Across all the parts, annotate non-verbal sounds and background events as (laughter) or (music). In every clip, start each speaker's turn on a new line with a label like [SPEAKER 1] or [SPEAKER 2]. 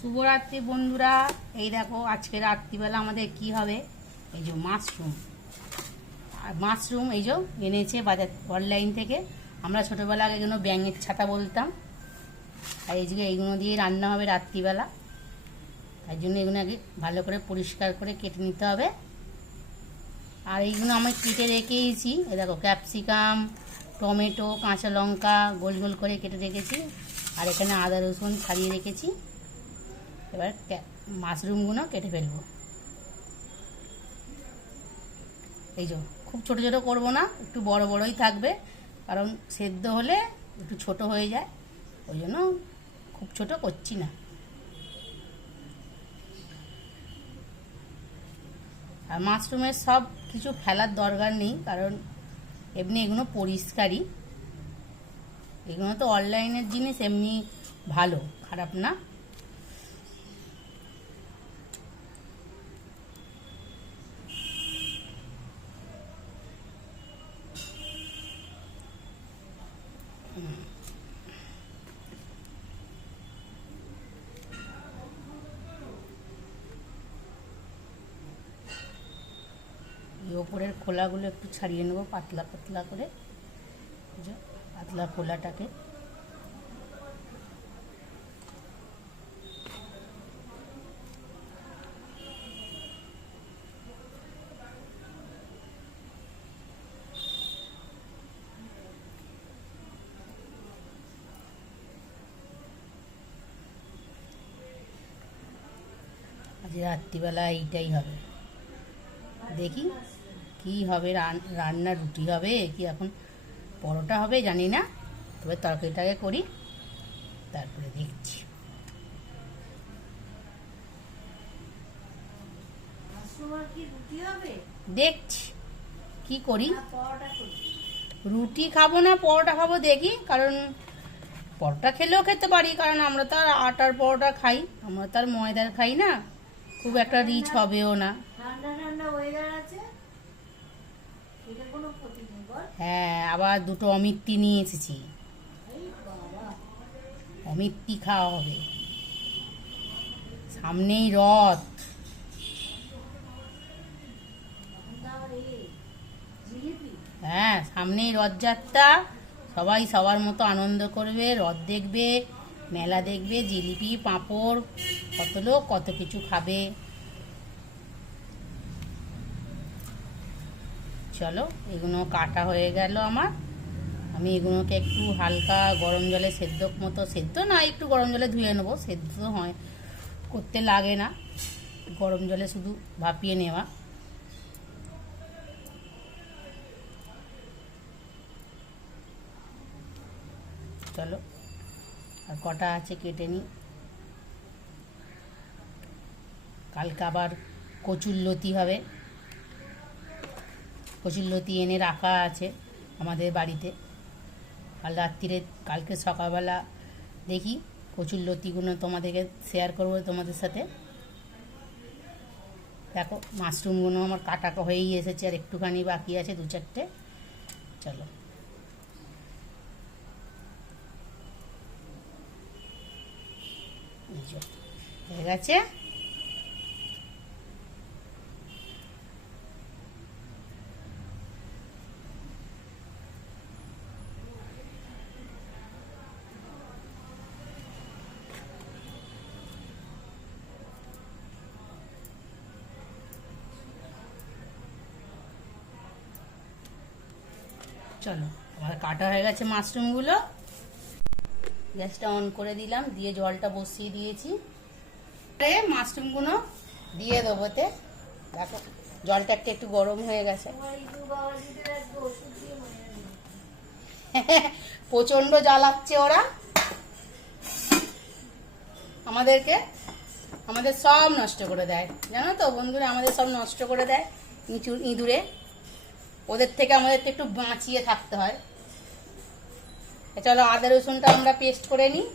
[SPEAKER 1] শুভরাত্রি বন্ধুরা। এই দেখো, আজকে রাত্রিবেলা আমাদের কি হবে? এই যে মাশরুম। আর মাশরুম এই যে এনেছে বাজার অনলাইন থেকে। আমরা ছোটোবেলা আগে এগুলো ব্যাঙের ছাতা বলতাম। আর এই যে এইগুলো দিয়ে রান্না হবে রাত্রিবেলা। তাই জন্য এগুলো আগে ভালো করে পরিষ্কার করে কেটে নিতে হবে। আর এইগুলো আমি কেটে রেখেইছি এই দেখো, ক্যাপসিকাম, টমেটো, কাঁচা লঙ্কা গোল গোল করে কেটে রেখেছি। আর এখানে আদা রসুন ছাড়িয়ে রেখেছি। এবার মাশরুমগুলো কেটে ফেলব। এই যে, খুব ছোট ছোট করব না, একটু বড় বড়ই থাকবে, কারণ সেদ্ধ হলে একটু ছোট হয়ে যায়, ওই জন্য খুব ছোট করছি না। আর মাশরুমের সব কিছু ফেলার দরকার নেই, কারণ এমনি এগুলো পরিষ্কারই। এগুলো তো অনলাইনের জিনিস, এমনি ভালো, খারাপ না এই ওপরের খোলাগুলো একটু ছাড়িয়ে নেব, পাতলা পাতলা করে। পাতলা খোলাটাকে। আজ রাত্রিবেলা এইটাই হবে। দেখি কি হবে রান- রান্না রুটি হবে কি এখন পরোটা হবে জানি না। তবে তরকারিটাকে করি তারপরে দেখছি। দেখছি কি করি? রুটি খাব না পরোটা খাব দেখি কারণ পরোটা খেলেও খেতে পারি কারণ আমরা তো আর আটার পরোটা খাই আমরা তো আর ময়দার খাই না। খুব একটা রিচ হবেও না
[SPEAKER 2] ঠান্ডা ঠান্ডা ওয়েদার আছে এটা কোনো ক্ষতি নেই বল
[SPEAKER 1] হ্যাঁ আবার দুটো অমিত্তি নিয়ে এসেছি। অমিত্তি খাওয়া হবে। সামনেই রথ। হ্যাঁ সামনেই রথযাত্রা। সবাই সবার মতো আনন্দ করবে, রথ দেখবে, মেলা দেখবে, জিলিপি, পাঁপড়, কত লোক কত কিছু খাবে। চলো এগুলো কাটা হয়ে গেল আমার। আমি এগুলোকে একটু হালকা গরম জলে সেদ্ধ মতো, সেদ্ধ না, একটু গরম জলে ধুয়ে নেব, সেদ্ধ হয়, করতে লাগে না। গরম জলে শুধু ভাপিয়ে নেওয়া। চলো, আর কটা আছে কেটে নিই। কালকে আবার কচুর লতি হবে। কচুর লতি এনে রাখা আছে আমাদের বাড়িতে। কাল রাত্রিরে, কালকে সকালবেলা দেখি কচুর লতিগুলো তোমাদেরকে শেয়ার করব তোমাদের সাথে। দেখো মাশরুমগুলো আমার কাটা হয়েই এসেছে আর একটুখানি বাকি আছে, দু চারটে। চলো। হয়ে গেছে চলো আমার কাটা হয়ে গেছে মাশরুমগুলো। গ্যাসটা অন করে দিলাম, দিয়ে জলটা বসিয়ে দিয়েছি। মাশরুমগুলো দিয়ে দেবো তে। দেখো, জলটা একটা একটু গরম হয়ে গেছে। (laughs) প্রচণ্ড জ্বালাচ্ছে ওরা। আমাদেরকে, আমাদের সব নষ্ট করে দেয়। জানো তো বন্ধুরা, আমাদের সব নষ্ট করে দেয় ইঁচুর ইঁদুরে। ওদের থেকে আমাদের একটু বাঁচিয়ে থাকতে হয়। চলো আদা রসুনটা আমরা পেস্ট করে নিই।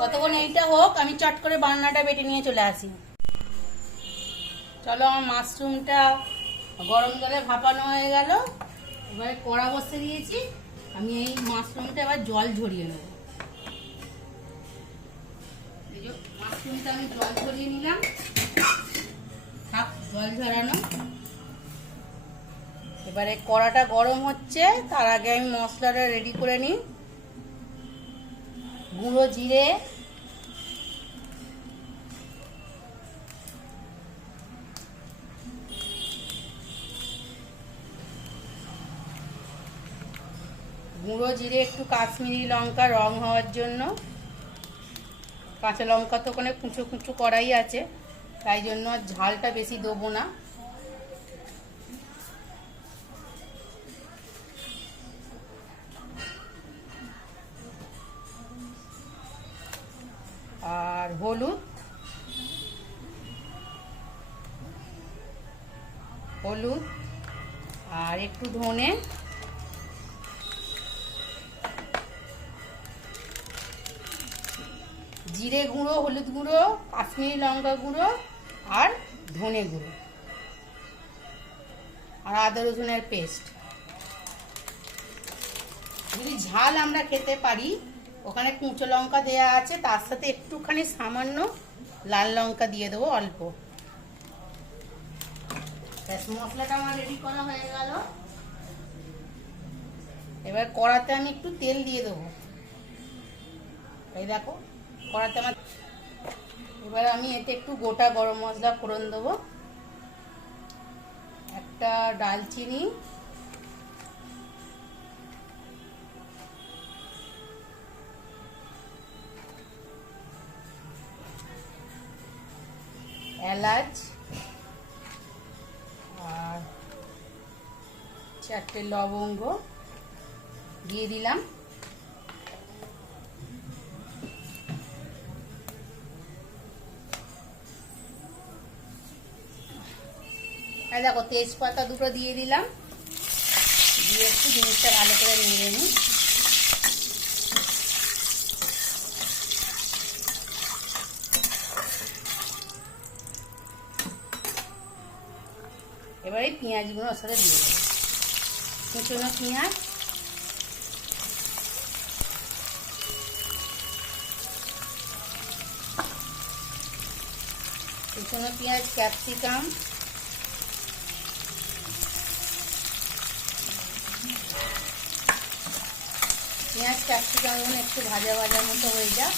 [SPEAKER 1] কতক্ষণ এইটা হোক, আমি চট করে বান্নাটা বেটে নিয়ে চলে আসি। চলো আমার মাশরুমটা গরম জলে ভাপানো হয়ে গেল। এবারে কড়া বসে দিয়েছি। আমি এই মাশরুমটা এবার জল ঝরিয়ে নেব। মাশরুমটা আমি জল ঝরিয়ে নিলাম। থাক, জল ঝরানো। এবারে কড়াটা গরম হচ্ছে, তার আগে আমি মশলাটা রেডি করে নিই। গুঁড়ো জিরে গুঁড়ো জিরে, একটু কাশ্মীরি লঙ্কা রং হওয়ার জন্য। কাঁচা লঙ্কা তো ওখানে কুচো কুচো করাই আছে, তাই জন্য ঝালটা বেশি দেবো না। আর হলুদ। হলুদ। আর একটু ধনে। জিরে গুঁড়ো, হলুদ গুঁড়ো, কাশ্মীরি লঙ্কা গুঁড়ো আর ধনে গুঁড়ো। আর আদা রসুনের পেস্ট। যদি ঝাল আমরা খেতে পারি, ওখানে কুঁচো লঙ্কা দেওয়া আছে, তার সাথে একটুখানি সামান্য লাল লঙ্কা দিয়ে দেবো অল্প। ব্যাস, মশলাটা আমার রেডি করা হয়ে গেল। এবার কড়াতে আমি একটু তেল দিয়ে দেবো। এই দেখো কড়াতে আমার এবার আমি এতে একটু গোটা গরম মশলা ফোড়ন দেবো। একটা ডালচিনি। এলাচ। আর চারটে লবঙ্গ দিয়ে দিলাম। এই দেখো তেজপাতা দুটো দিয়ে দিলাম। দিয়ে একটু জিনিসটা ভালো করে নেড়ে নিই। এবারে পেঁয়াজগুলো ওর সাথে দিয়ে দেবো। কুচনো পেঁয়াজ। কুচনো পেঁয়াজ, ক্যাপসিকাম। পেঁয়াজ ক্যাপসিকামগুলো একটু ভাজা ভাজার মতো হয়ে যাক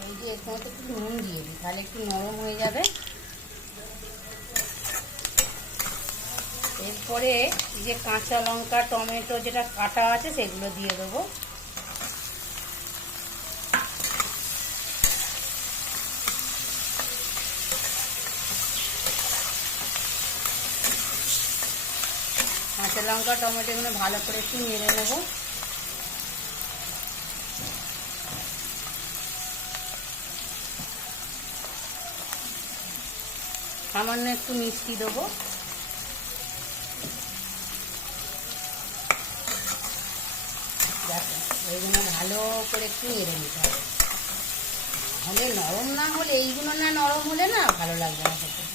[SPEAKER 1] এই যে এর মধ্যে একটু নুন দিয়ে দিই তাহলে একটু নরম হয়ে যাবে। এরপরে যে কাঁচা লঙ্কা, টমেটো যেটা কাটা আছে সেগুলো দিয়ে দেবো। কাঁচা লঙ্কা, টমেটো এগুলো ভালো করে একটু নেড়ে নেব। সামান্য একটু মিষ্টি দেবো। দেখো, এইগুলো ভালো করে একটু নেড়ে নিতে হবে। নরম না হলে, এইগুলো না নরম হলে না ভালো লাগবে না খেতে।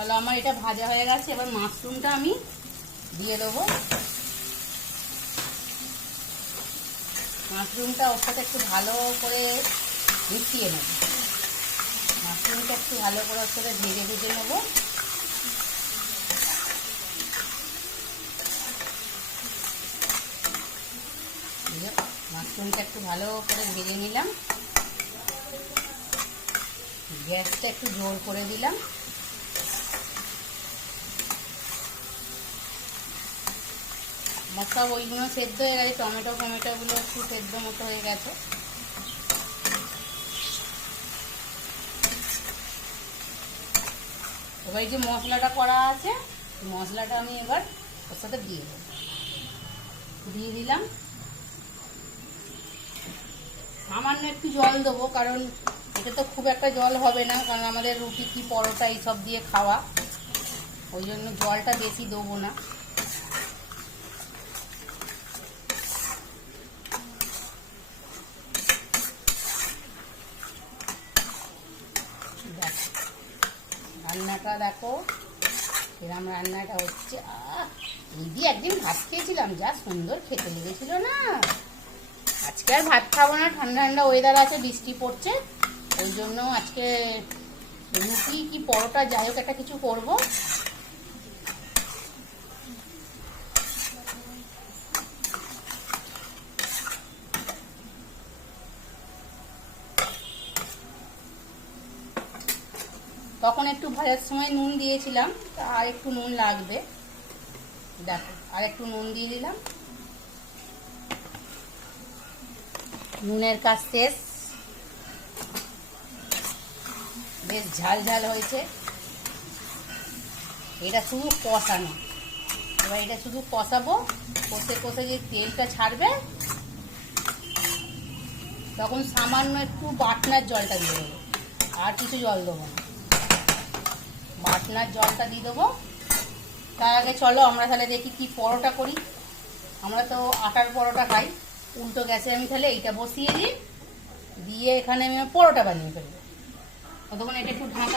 [SPEAKER 1] চলো আমার এটা ভাজা হয়ে গেছে, এবার মাশরুমটা আমি দিয়ে দেবো। মাশরুমটা ওর সাথে একটু ভালো করে মিশিয়ে নেব। মাশরুমটা একটু ভালো করে ওর সাথে ভেজে ভেজে নেব। মাশরুমটা একটু ভালো করে ভেজে নিলাম। গ্যাসটা একটু জোর করে দিলাম। মশলা ওইগুলো সেদ্ধ হয়ে গেছে টমেটো, ফমেটোগুলো একটু সেদ্ধ মতো হয়ে গেছে। এবার যে মশলাটা করা আছে, মশলাটা আমি এবার ওর সাথে দিয়ে দেবো। দিয়ে দিলাম। সামান্য একটু জল দেবো, কারণ এটা তো খুব একটা জল হবে না, কারণ আমাদের রুটি কি পরোটা এইসব দিয়ে খাওয়া। ওই জন্য জলটা বেশি দেবো না দেখো রান্নাটা দেখো। এরম রান্নাটা হচ্ছে দিয়ে একদিন ভাত খেয়েছিলাম, যা সুন্দর খেতে লেগেছিল না। আজকে আর ভাত খাব না, ঠান্ডা ঠান্ডা ওয়েদার আছে, বৃষ্টি পড়ছে। ওই জন্য আজকে রুটি কি পরোটা, যাই হোক একটা কিছু করব তখন একটু ভাজার সময় নুন দিয়েছিলাম আর একটু নুন লাগবে। দেখো, আর একটু নুন দিয়ে দিলাম। নুনের কাজ শেষ। বেশ ঝাল ঝাল হয়েছে। এটা শুধু কষানো। এবার এটা শুধু কষাবো। কষে কষে যে তেলটা ছাড়বে, তখন সামান্য একটু বাটনার জলটা দিয়ে দেবো। আর কিছু জল দেবো না। বাটনার জলটা দিয়ে দেবো। তার আগে চলো, আমরা তাহলে দেখি কি পরোটা করি। আমরা তো আটার পরোটা খাই। উল্টো গ্যাসে আমি তাহলে এইটা বসিয়ে দিই। দিয়ে এখানে আমি পরোটা বানিয়ে ফেলব ততক্ষণ এটা একটু ঢাকা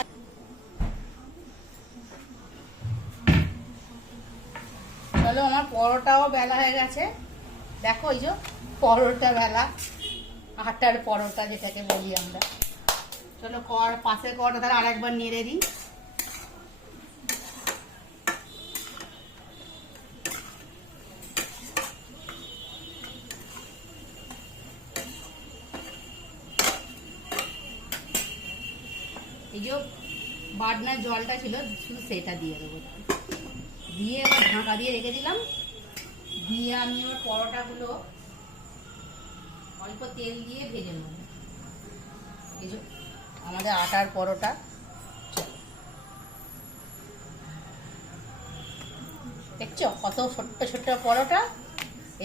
[SPEAKER 1] চলো, আমার পরোটাও বেলা হয়ে গেছে। দেখো ওই যে পরোটা বেলা। আটার পরোটা যেটাকে বলি আমরা। চলো কর পাশে কর তাহলে আরেকবার নেড়ে দিই এই যে বাটনার জলটা ছিল, শুধু সেটা দিয়ে দেবো। দিয়ে এবার ঢাকা দিয়ে রেখে দিলাম। দিয়ে আমি আমার পরোটাগুলো অল্প তেল দিয়ে ভেজে নেব। আমাদের আটার পরোটা। দেখছ কত ছোট্ট ছোট্ট পরোটা?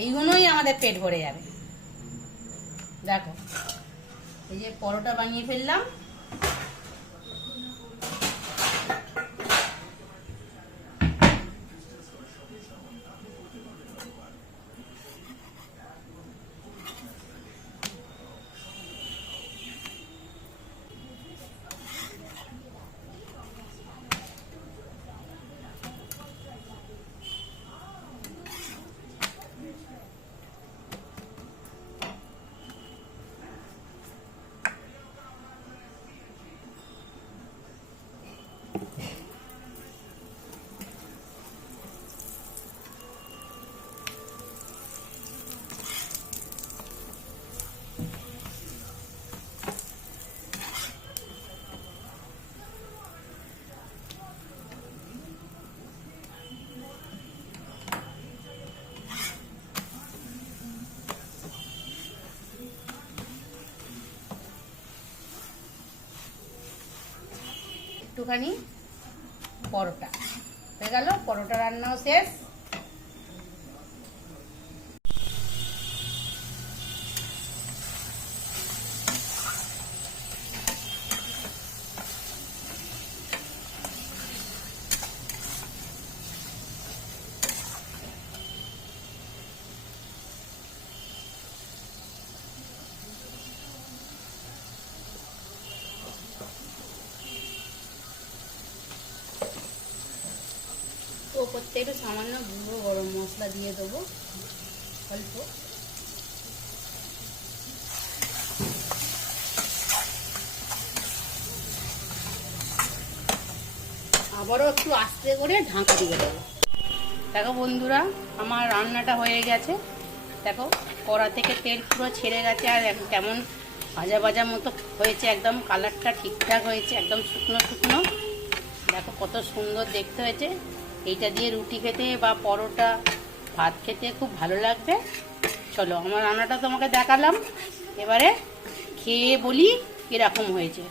[SPEAKER 1] এইগুলোই আমাদের পেট ভরে যাবে। দেখো, এই যে পরোটা বানিয়ে ফেললাম। একটুখানি পরোটা। হয়ে গেল পরোটা রান্নাও শেষ তো করতে একটু সামান্য গুঁড়ো গরম মশলা দিয়ে দেবো, অল্প। আবারও একটু আস্তে করে ঢাকা দিয়ে দেবো। দেখো বন্ধুরা, আমার রান্নাটা হয়ে গেছে। দেখো, কড়া থেকে তেল পুরো ছেড়ে গেছে, আর কেমন ভাজা ভাজা মতো হয়েছে একদম, কালারটা ঠিকঠাক হয়েছে, একদম শুকনো শুকনো। দেখো কত সুন্দর দেখতে হয়েছে। এইটা দিয়ে রুটি খেতে বা পরোটা, ভাত খেতে খুব ভালো লাগবে চলো, আমার রান্নাটা তোমাকে দেখালাম। এবারে খেয়ে বলি কীরকম হয়েছে।